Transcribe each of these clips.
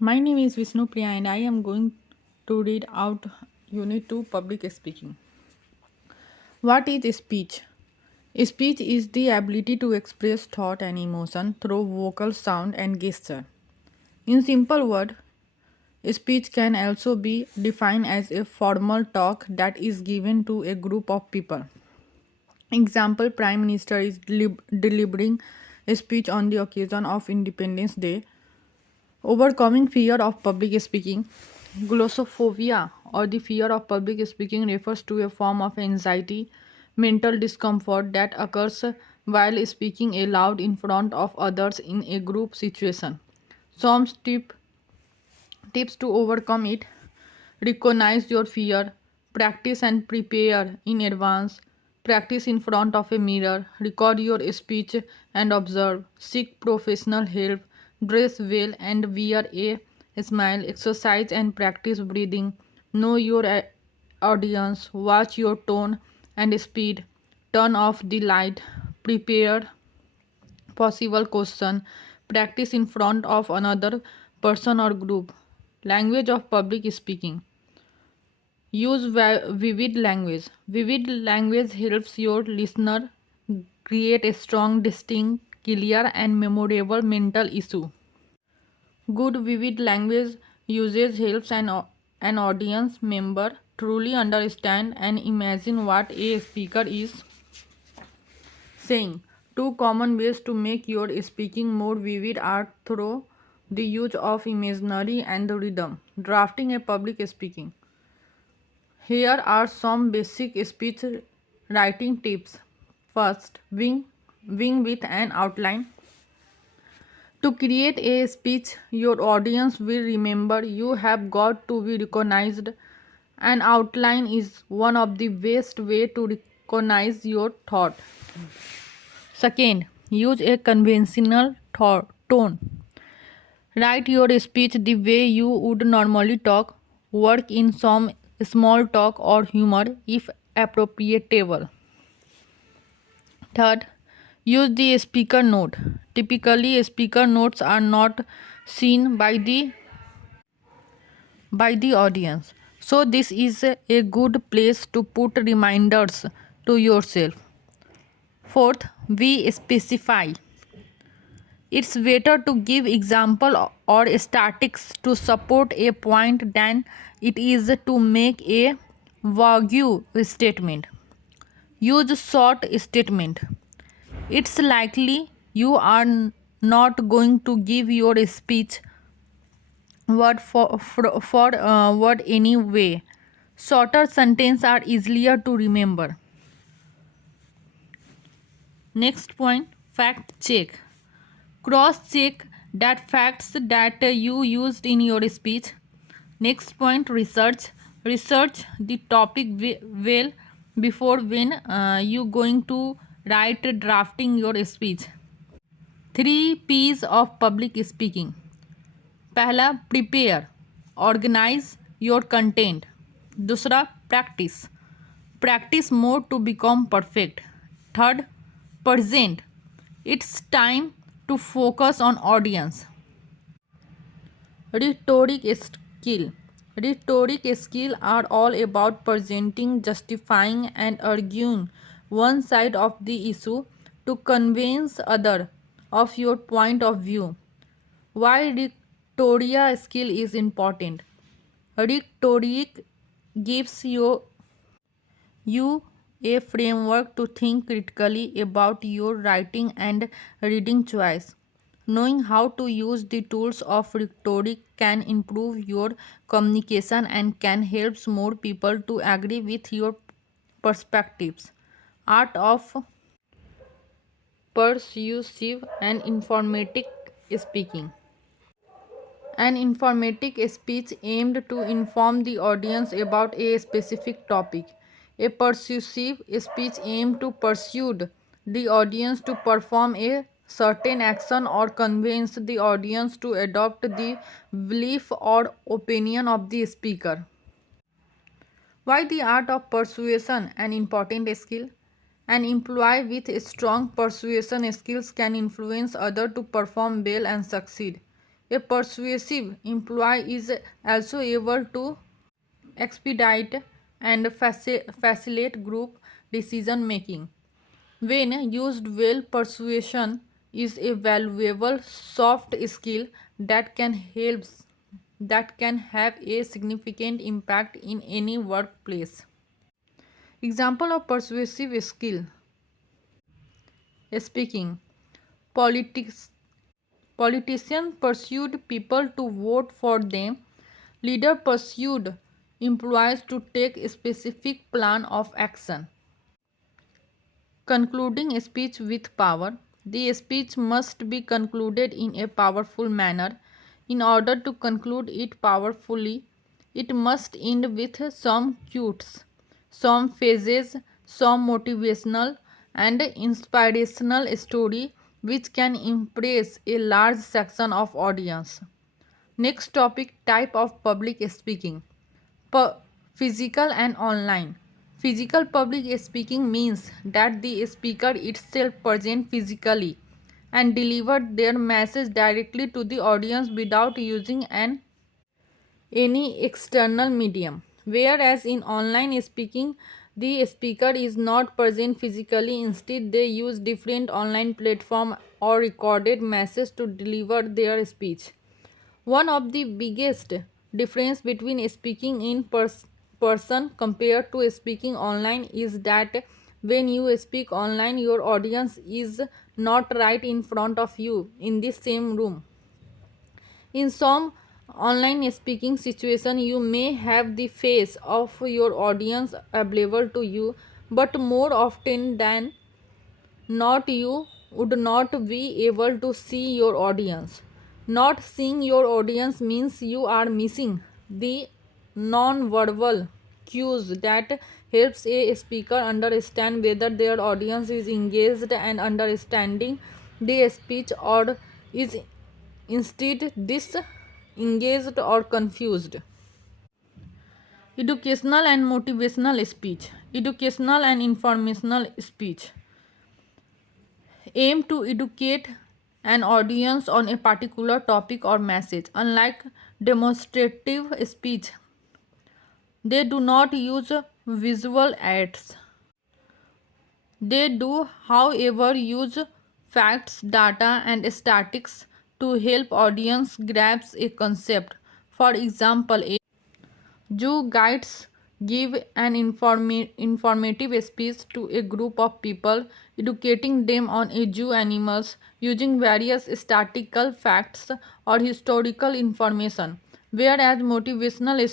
My name is Vishnu Priya and I am going to read out Unit 2 Public Speaking. What is speech? Speech is the ability to express thought and emotion through vocal sound and gesture. In simple words, speech can also be defined as a formal talk that is given to a group of people. Example: Prime Minister is delivering a speech on the occasion of Independence Day. Overcoming fear of public speaking. Glossophobia or the fear of public speaking refers to a form of anxiety, mental discomfort that occurs while speaking aloud in front of others in a group situation. Some tips to overcome it: recognize your fear, practice and prepare in advance, practice in front of a mirror, record your speech and observe, seek professional help, dress well and wear a smile, exercise and practice breathing, know your audience, watch your tone and speed, turn off the light, prepare possible question, practice in front of another person or group. Language of public speaking. Use vivid language. Vivid language helps your listener create a strong, distinct, clear, and memorable mental issue. Good vivid language usage helps an audience member truly understand and imagine what a speaker is saying. Two common ways to make your speaking more vivid are through the use of imaginary and the rhythm. Drafting a public speaking. Here are some basic speech writing tips. First, wing with an outline. To create a speech your audience will remember, you have got to be recognized. An outline is one of the best way to recognize your thought. Second, use a conventional tone. Write your speech the way you would normally talk. Work in some small talk or humor if appropriable. Third, use the speaker note. Typically, speaker notes are not seen by the audience. So this is a good place to put reminders to yourself. Fourth, we specify. It's better to give example or statistics to support a point than it is to make a vague statement. Use short statement. It's likely you are not going to give your speech word for word anyway. Shorter sentences are easier to remember. Next point, fact check. Cross check that facts that you used in your speech. Next point, research. Research the topic well before when you going to write drafting your speech. 3 P's of public speaking. पहला, prepare, organise your content. दूसरा, practise, practise more to become perfect. Third, present, it's time to focus on audience. Rhetoric skill. Rhetoric skill are all about presenting, justifying and arguing one side of the issue to convince other of your point of view. Why rhetoric skill is important? Rhetoric gives you a framework to think critically about your writing and reading choice. Knowing how to use the tools of rhetoric can improve your communication and can help more people to agree with your perspectives. Art of persuasive and informative speaking. An informative speech aimed to inform the audience about a specific topic. A persuasive speech aimed to persuade the audience to perform a certain action or convince the audience to adopt the belief or opinion of the speaker. Why the art of persuasion an important skill? An employee with strong persuasion skills can influence others to perform well and succeed. A persuasive employee is also able to expedite and facilitate group decision making. When used well, persuasion is a valuable soft skill that can help that can have a significant impact in any workplace. Example of persuasive skill: speaking. Politics Politicians pursued people to vote for them. Leader pursued employees to take a specific plan of action. Concluding a speech with power. The speech must be concluded in a powerful manner. In order to conclude it powerfully, it must end with some quotes, some phases, some motivational and inspirational story which can impress a large section of audience. Next topic: type of public speaking. Pu- Physical and online. Physical public speaking means that the speaker itself present physically and deliver their message directly to the audience without using any external medium. Whereas in online speaking, the speaker is not present physically. Instead, they use different online platform or recorded message to deliver their speech. One of the biggest difference between speaking in person compared to speaking online is that when you speak online, your audience is not right in front of you in the same room. In some online speaking situation, you may have the face of your audience available to you, but more often than not you would not be able to see your audience. Not seeing your audience means you are missing the non-verbal cues that helps a speaker understand whether their audience is engaged and understanding the speech or is instead disengaged or confused. Educational and motivational speech. Educational and informational speech aim to educate an audience on a particular topic or message. Unlike demonstrative speech, they do not use visual aids. They do, however, use facts, data, and statistics to help audience grasp a concept. For example, a Zoo guides give an informative speech to a group of people, educating them on a zoo animals using various statistical facts or historical information. Whereas motivational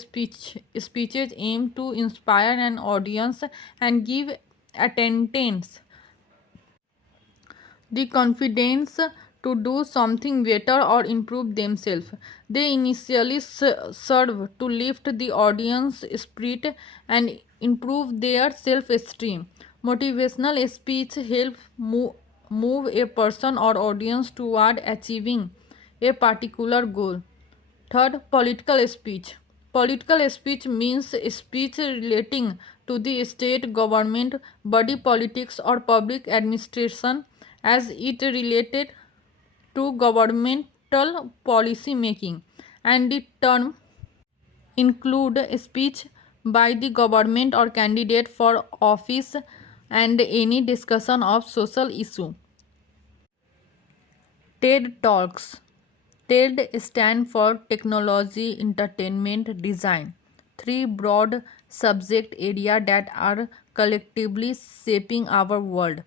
speeches aim to inspire an audience and give attendance the confidence to do something better or improve themselves. They initially serve to lift the audience spirit and improve their self esteem. Motivational speech helps move a person or audience toward achieving a particular goal. Third, political speech. Political speech means speech relating to the state government, body politics, or public administration as it related to governmental policy making. And the term include speech by the government or candidate for office and any discussion of social issue. TED Talks. TED stand for Technology, Entertainment, Design. Three broad subject areas that are collectively shaping our world.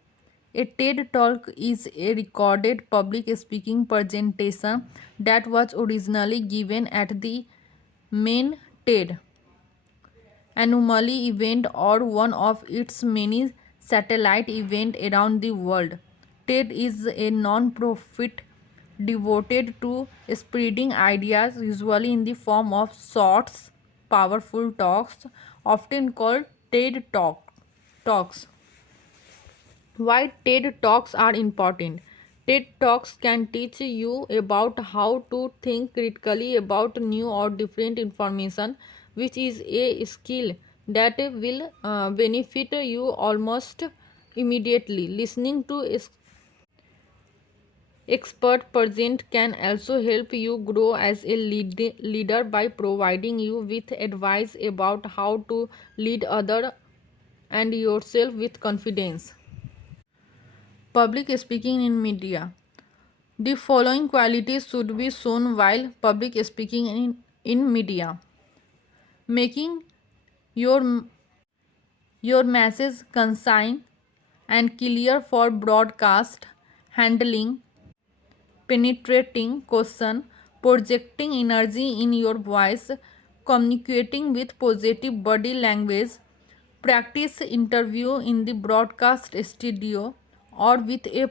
A TED Talk is a recorded public speaking presentation that was originally given at the main TED anomaly event or one of its many satellite events around the world. TED is a non-profit devoted to spreading ideas, usually in the form of short, powerful talks, often called TED Talks. Why TED Talks are important? TED Talks can teach you about how to think critically about new or different information, which is a skill that will benefit you almost immediately. Expert present can also help you grow as a leader by providing you with advice about how to lead others and yourself with confidence. Public speaking in media. The following qualities should be shown while public speaking in media: making your your message concise and clear for broadcast, handling penetrating question, projecting energy in your voice, communicating with positive body language. Practice interview in the broadcast studio or with a